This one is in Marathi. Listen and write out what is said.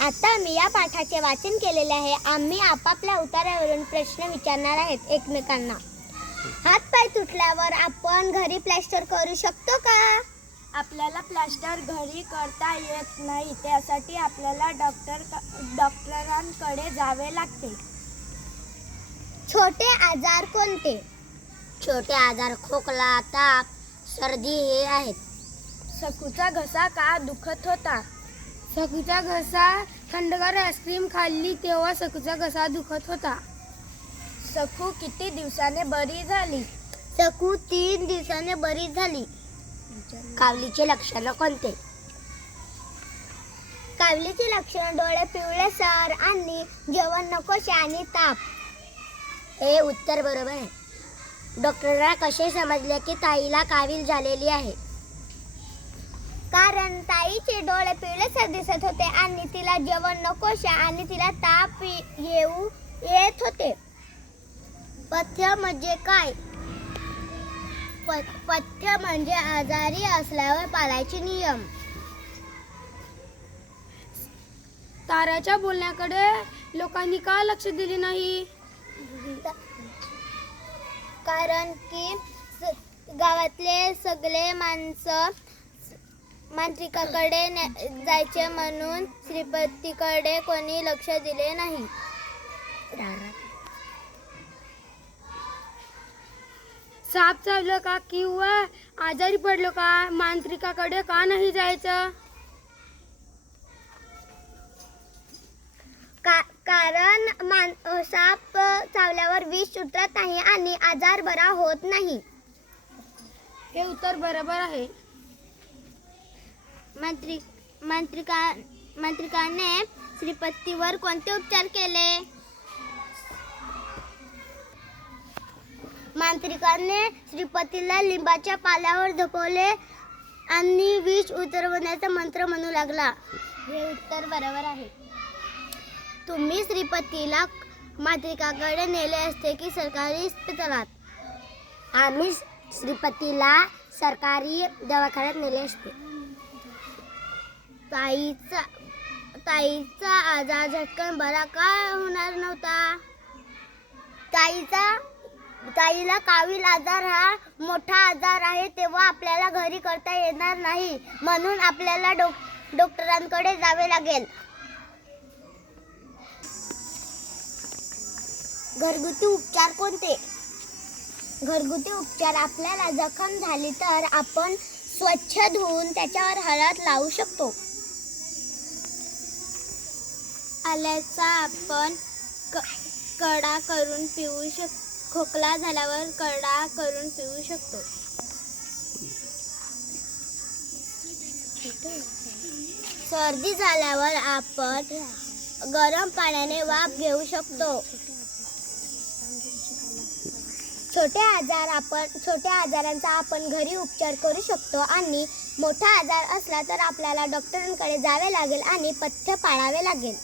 आता मी या पाठाचे वाचन केलेले आहे. आम्ही आपापल्या उतारावरून प्रश्न विचारणार आहेत एकमेकांना. हात पाय तुटल्यावर आपण घरी प्लॅस्टर करू शकतो का? आपल्याला प्लास्टर घरी करता येत नाही. त्यासाठी आपल्याला डॉक्टरांकडे जावे लागते. छोटे आजार कोणते? छोटे आजार खोकला, ताप, सर्दी हे आहेत. सकूचा घसा का दुखत होता? सकूचा घसा थंडगार आईस्क्रीम खाल्ली तेव्हा सकूचा घसा दुखत होता. सकू किती दिवसाने बरी झाली? सकू 3 दिवसाने बरी झाली. कावलीचे लक्षण कोणते? कावलीची लक्षणे डोळे पिवळेसर आणि जेवण नकोसे आणि ताप. हे उत्तर बरोबर आहे. डॉक्टरांना कसे समजले की ताईला कावीळ झालेली आहे? कारण ताईचे डोळे पिवळेसर दिसत होते आणि तिला जेवण नकोसे आणि तिला ताप येत होते. पथ्य म्हणजे काय? पथ्य म्हणजे आजारी असल्यावर पाळायचे नियम. ताऱ्याच्या बोलण्याकडे लोकांनी का लक्ष दिले नाही? कारण की गावातले सगळे माणसं मांत्रिकाकडे जायचे म्हणून श्रीपतीकडे कोणी लक्ष दिले नाही. साप चावलं का किंवा आजारी पडलो का मांत्रिकाकडे का नाही जायचं? कारण साप चावल्यावर विष उतरत नाही आणि आजार बरा होत नाही. हे उत्तर बरोबर आहे. मांत्रिकाने श्रीपतीवर कोणते उपचार केले? मांत्रिकाने श्रीपतीला लिंबाच्या पाल्यावर झोपवले आणि विष उतरवण्याचा मंत्र म्हणू लागला. हे उत्तर बरोबर आहे. तुम्ही श्रीपतीला मांत्रिकाकडे नेले असते की सरकारी इस्पितळात? आम्ही श्रीपतीला सरकारी दवाखान्यात नेले असते. ताईचा आजार झटकन बरा का होणार नव्हता? ताईला कावीळ आजार हा मोठा आजार आहे, तेव्हा आपल्याला घरी करता येणार नाही, म्हणून आपल्याला डॉक्टरांकडे जावे लागेल. घरगुती उपचार कोणते? घरगुती उपचार आपल्याला जखम झाली तर आपण स्वच्छ धुवून त्याच्यावर हळद लावू शकतो. आल्याचा आपण कडा करून पिऊ शकतो. खोकला झाल्यावर कडा करून पिऊ शकतो. सर्दी झाल्यावर आपण गरम पाण्याने वाफ घेऊ शकतो. छोट्या आजारांचा आपण घरी उपचार करू शकतो आणि मोठा आजार असला तर आपल्याला डॉक्टरांकडे जावे लागेल आणि पथ्य पाळावे लागेल.